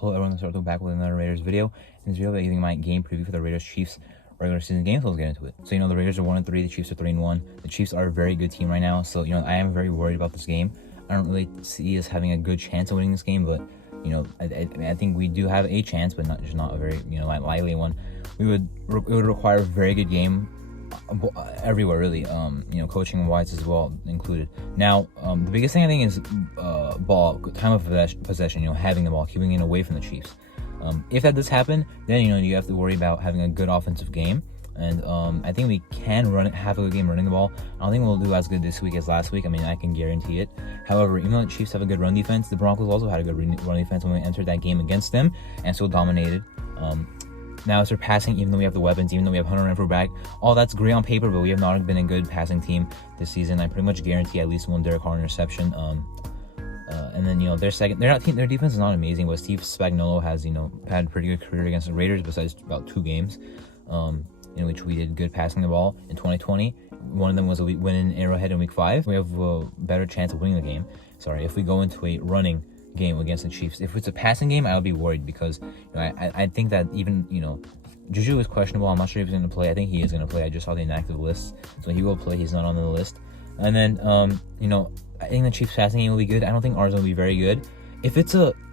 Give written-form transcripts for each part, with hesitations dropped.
Hello everyone, let's start back with another Raiders video. In this video, I'm giving my game preview for the Raiders-Chiefs regular season game, so let's get into it. So, the Raiders are 1-3, the Chiefs are 3-1. The Chiefs are a very good team right now, so, I am very worried about this game. I don't really see us having a good chance of winning this game, but, I think we do have a chance, but not a very, likely one. It would require a very good game everywhere, really, coaching wise as well included. Now, the biggest thing I think is time of possession, having the ball, keeping it away from the Chiefs. If that does happen, then you have to worry about having a good offensive game, and I think we can have a good game running the ball. I don't think we'll do as good this week as last week. I can guarantee it. However, even though the Chiefs have a good run defense, the Broncos also had a good run defense when we entered that game against them, and still dominated. Now it's our passing, even though we have the weapons, even though we have Hunter Renfrow back. All that's great on paper, but we have not been a good passing team this season. I pretty much guarantee at least one Derek Carr interception. And then, their defense is not amazing, but Steve Spagnuolo has, had a pretty good career against the Raiders besides about 2 games, in which we did good passing the ball in 2020. One of them was a win in Arrowhead in week 5. We have a better chance of winning the game. If we go into a running game against the Chiefs. If it's a passing game, I'll be worried because I think that even Juju is questionable. I'm not sure if he's going to play. I think he is going to play. I just saw the inactive list, so he will play. He's not on the list. And then I think the Chiefs passing game will be good. I don't think ours will be very good.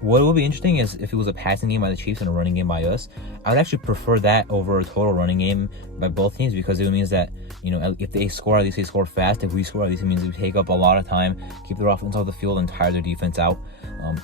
What will be interesting is if it was a passing game by the Chiefs and a running game by us. I would actually prefer that over a total running game by both teams, because it means that if they score, at least they score fast. If we score, at least it means we take up a lot of time, keep their offense off the field, and tire their defense out.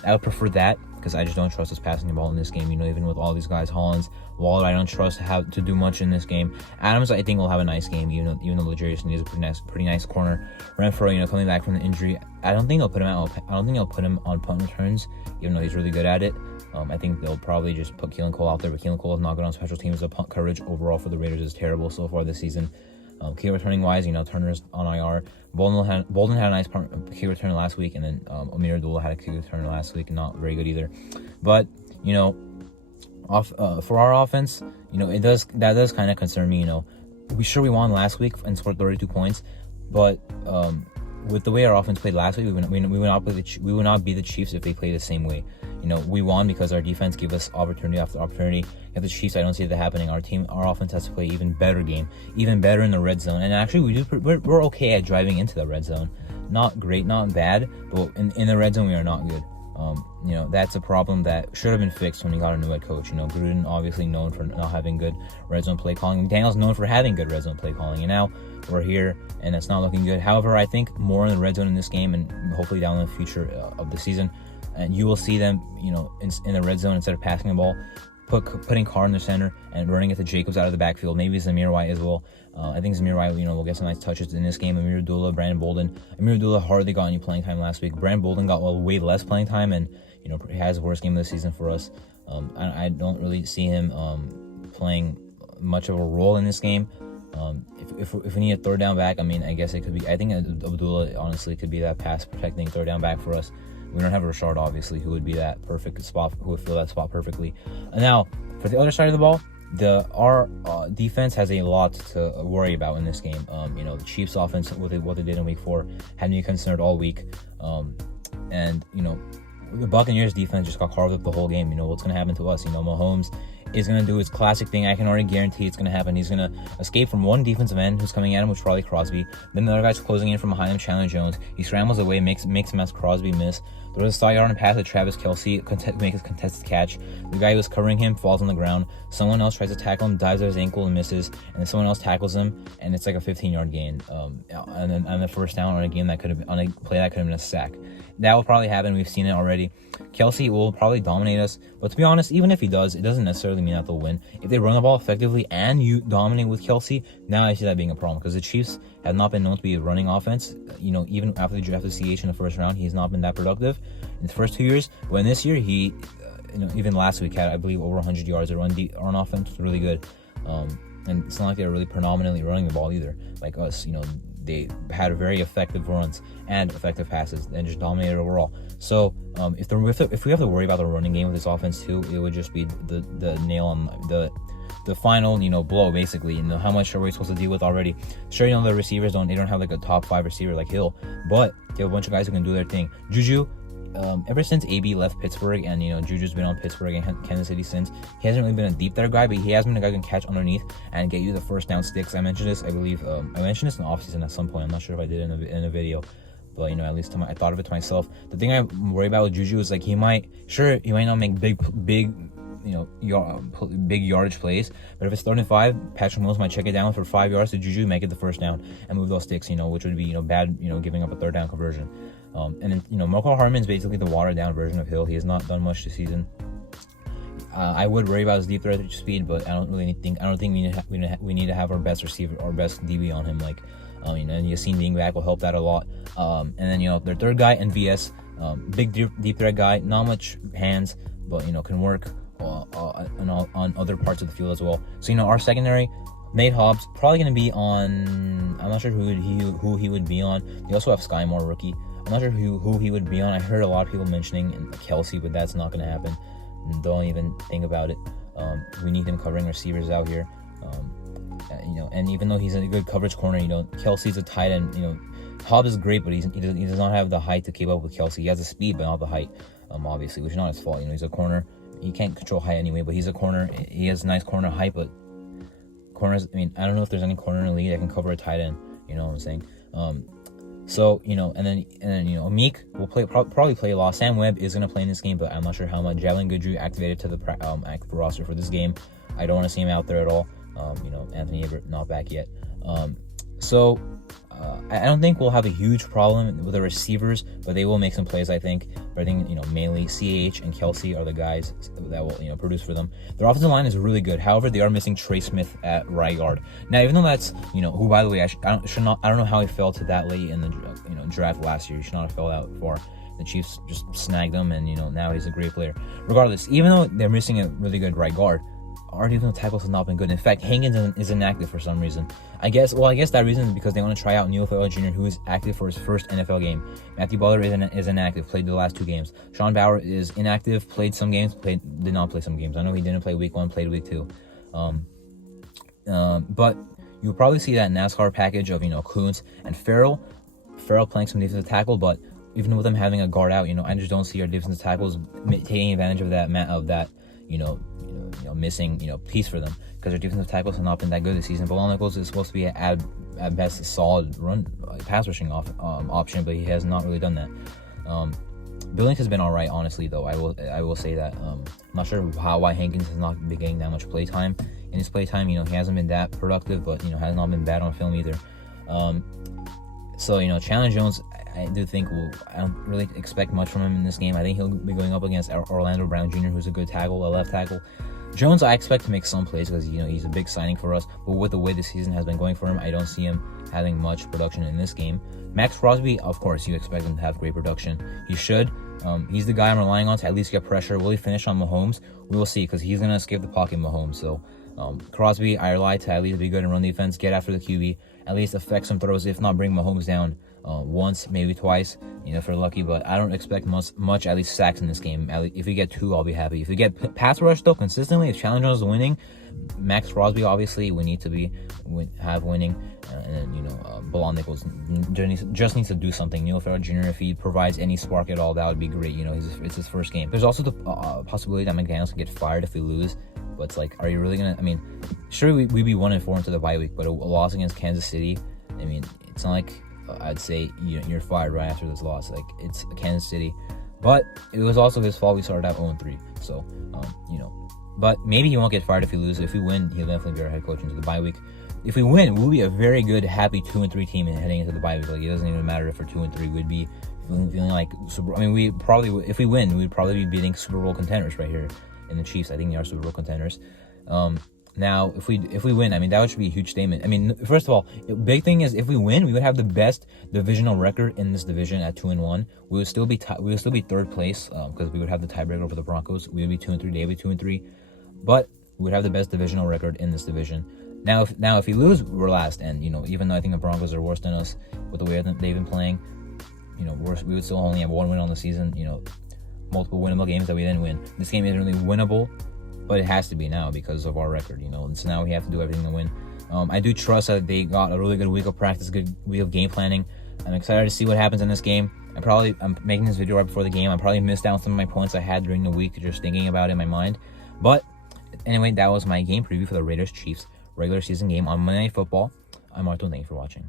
I would prefer that because I just don't trust us passing the ball in this game. Even with all these guys, Hollins, Waller, I don't trust to do much in this game. Adams, I think, will have a nice game, even though Legarius needs a pretty nice corner. Renfrow, coming back from the injury, I don't think they'll put him out. I don't think they'll put him on punt returns, even though he's really good at it. I think they'll probably just put Keelan Cole out there, but Keelan Cole is not good on special teams. The punt coverage overall for the Raiders is terrible so far this season. Key returning wise, Turner's on IR. Bolden had a nice key return last week, and then Amir Abdullah had a key return last week, not very good either. But for our offense, that does kind of concern me. We won last week and scored 32 points, but with the way our offense played last week, we would not be the Chiefs if they played the same way. We won because our defense gave us opportunity after opportunity. At the Chiefs, I don't see that happening. Our offense has to play even better game, even better in the red zone. And actually, we're okay at driving into the red zone. Not great, not bad, but in the red zone, we are not good. That's a problem that should have been fixed when we got a new head coach. Gruden obviously known for not having good red zone play calling. Daniel's known for having good red zone play calling, and now we're here and it's not looking good. However, I think more in the red zone in this game, and hopefully down in the future of the season, and you will see them, in the red zone instead of passing the ball, putting Carr in the center and running it to Jacobs out of the backfield. Maybe Zamir White as well. I think Zamir White, will get some nice touches in this game. Amir Abdullah, Brandon Bolden. Amir Abdullah hardly got any playing time last week. Brandon Bolden got way less playing time, and he has the worst game of the season for us. I don't really see him playing much of a role in this game. If we need a third down back, I guess it could be. I think Abdullah honestly could be that pass protecting third down back for us. We don't have Rashard, obviously, who would be that perfect spot, who would fill that spot perfectly. And now, for the other side of the ball, our defense has a lot to worry about in this game. The Chiefs' offense, what they did in week 4, had me concerned all week. And the Buccaneers' defense just got carved up the whole game. What's going to happen to us? Mahomes is going to do his classic thing. I can already guarantee it's going to happen. He's going to escape from one defensive end who's coming at him, which is probably Crosby. Then the other guy's closing in from behind him, Chandler Jones. He scrambles away, makes him as Crosby miss. Throws a side yard and pass to Travis Kelce, makes a contested catch. The guy who was covering him falls on the ground. Someone else tries to tackle him, dives at his ankle and misses. And then someone else tackles him, and it's like a 15-yard gain. And then on the first down on a play that could have been a sack. That will probably happen. We've seen it already. Kelce will probably dominate us, but to be honest, even if he does, it doesn't necessarily mean that they'll win. If they run the ball effectively and you dominate with Kelce, now I see that being a problem, because the Chiefs have not been known to be a running offense. Even after they drafted CH in the first round, he's not been that productive in the first 2 years. But in this year, he, even last week had, I believe, over 100 yards. Their run offense was really good, and it's not like they're really predominantly running the ball either, like us. They had very effective runs and effective passes and just dominated overall. So if we have to worry about the running game with this offense too, it would just be the nail on the final blow, basically. How much are we supposed to deal with already? Sure, the receivers don't have like a top 5 receiver like Hill, but they have a bunch of guys who can do their thing. Juju, ever since AB left Pittsburgh and Juju's been on Pittsburgh and Kansas City since, he hasn't really been a deep threat guy, but he has been a guy who can catch underneath and get you the first down sticks. I mentioned this, I believe, I mentioned this in the offseason at some point. I'm not sure if I did it in a video, but at least I thought of it to myself. The thing I worry about with Juju is like he might not make big big yardage plays, but if it's 3rd and 5, Patrick Mahomes might check it down for 5 yards to Juju, make it the first down, and move those sticks, which would be bad, giving up a 3rd down conversion. And then Mecole Hardman's basically the watered down version of Hill. He has not done much this season. I would worry about his deep threat speed, but I don't think we need to have our best receiver, our best DB on him. Like, and Yassine being back will help that a lot. And then their 3rd guy, NVS, big deep threat guy, not much hands, but can work on other parts of the field as well. So our secondary, Nate Hobbs probably going to be on. I'm not sure who he would be on. You also have Sky Moore, rookie. I'm not sure who he would be on. I heard a lot of people mentioning Kelsey, but that's not going to happen. Don't even think about it. We need him covering receivers out here. And even though he's a good coverage corner, Kelsey's a tight end. Hobbs is great, but he does not have the height to keep up with Kelsey. He has the speed, but not the height. Obviously, which is not his fault. He's a corner. He can't control height anyway, but he's a corner. He has nice corner height, but corners. I don't know if there's any corner in the league that can cover a tight end. You know what I'm saying? So and then Meek will probably play a lot. Sam Webb is gonna play in this game, but I'm not sure how much. Jalen Goodrew activated to the active roster for this game. I don't want to see him out there at all. Anthony Averett not back yet. So I don't think we'll have a huge problem with the receivers, but they will make some plays, I think. But I think, mainly CH and Kelsey are the guys that will, produce for them. Their offensive line is really good. However, they are missing Trey Smith at right guard. Now, even though that's, who, by the way, I don't know how he fell to that late in the, draft last year. He should not have fell out far. The Chiefs just snagged him, and, now he's a great player. Regardless, even though they're missing a really good right guard, our defensive tackles have not been good. In fact, Hankins is inactive for some reason. I guess that reason is because they want to try out Neil Farrell Jr., who is active for his first NFL game. Matthew Butler is inactive, played the last 2 games. Sean Bauer is inactive, played some games, did not play some games. I know he didn't play week 1, played week 2. But you'll probably see that NASCAR package of, Kuntz and Farrell playing some defensive tackle, but even with them having a guard out, I just don't see our defensive tackles taking advantage of that missing piece for them, because their defensive tackles have not been that good this season. Bilal Nichols is supposed to be at best a solid run pass rushing option, but he has not really done that. Billings has been all right, honestly, though. I will say that. I'm not sure why Hankins has not been getting that much play time. In his play time, he hasn't been that productive, but has not been bad on film either. So Chandler Jones, I do think I don't really expect much from him in this game. I think he'll be going up against Orlando Brown Jr., who's a good tackle, a left tackle. Jones, I expect to make some plays because he's a big signing for us, but with the way the season has been going for him, I don't see him having much production in this game. Max Crosby, of course, you expect him to have great production. He should. He's the guy I'm relying on to at least get pressure. Will he finish on Mahomes? We will see, because he's going to escape the pocket, Mahomes. So Crosby, I rely to at least be good in run defense, get after the QB, at least affect some throws, if not bring Mahomes down once, maybe twice, if we're lucky. But I don't expect much, at least sacks in this game. If we get 2, I'll be happy. If we get pass rush, though, consistently, if Chandler Jones is winning, Max Crosby, obviously, we need to have winning. And then, Bilal Nichols just needs to do something. Neil Farrell Jr., if he provides any spark at all, that would be great. It's his first game. There's also the possibility that McDaniels can get fired if we lose. But it's like, are you really going to... sure, we'd be 1-4 into the bye week, but a loss against Kansas City, it's not like... I'd say you're fired right after this loss. Like, it's Kansas City, but it was also his fault. We started out 0-3, so but maybe he won't get fired if we lose. If we win, he'll definitely be our head coach into the bye week. If we win, we'll be a very good, happy 2-3 team heading into the bye week. Like, it doesn't even matter if we're 2-3. We'd be feeling like super. We probably, if we win, we'd probably be beating Super Bowl contenders right here in the Chiefs. I think they are Super Bowl contenders. Now, if we win, that should be a huge statement. First of all, the big thing is if we win, we would have the best divisional record in this division at 2-1. We would still be 3rd place because we would have the tiebreaker over the Broncos. We would be 2-3. They would be 2-3, but we would have the best divisional record in this division. Now, if we lose, we're last, and even though I think the Broncos are worse than us with the way they've been playing, we would still only have 1 win on the season. Multiple winnable games that we didn't win. This game isn't really winnable, but it has to be now because of our record, and so now we have to do everything to win. I do trust that they got a really good week of practice, good week of game planning. I'm excited to see what happens in this game. I'm making this video right before the game. I probably missed out some of my points I had during the week just thinking about it in my mind. But anyway, that was my game preview for the Raiders Chiefs regular season game on Monday Night Football. I'm Arthur. Thank you for watching.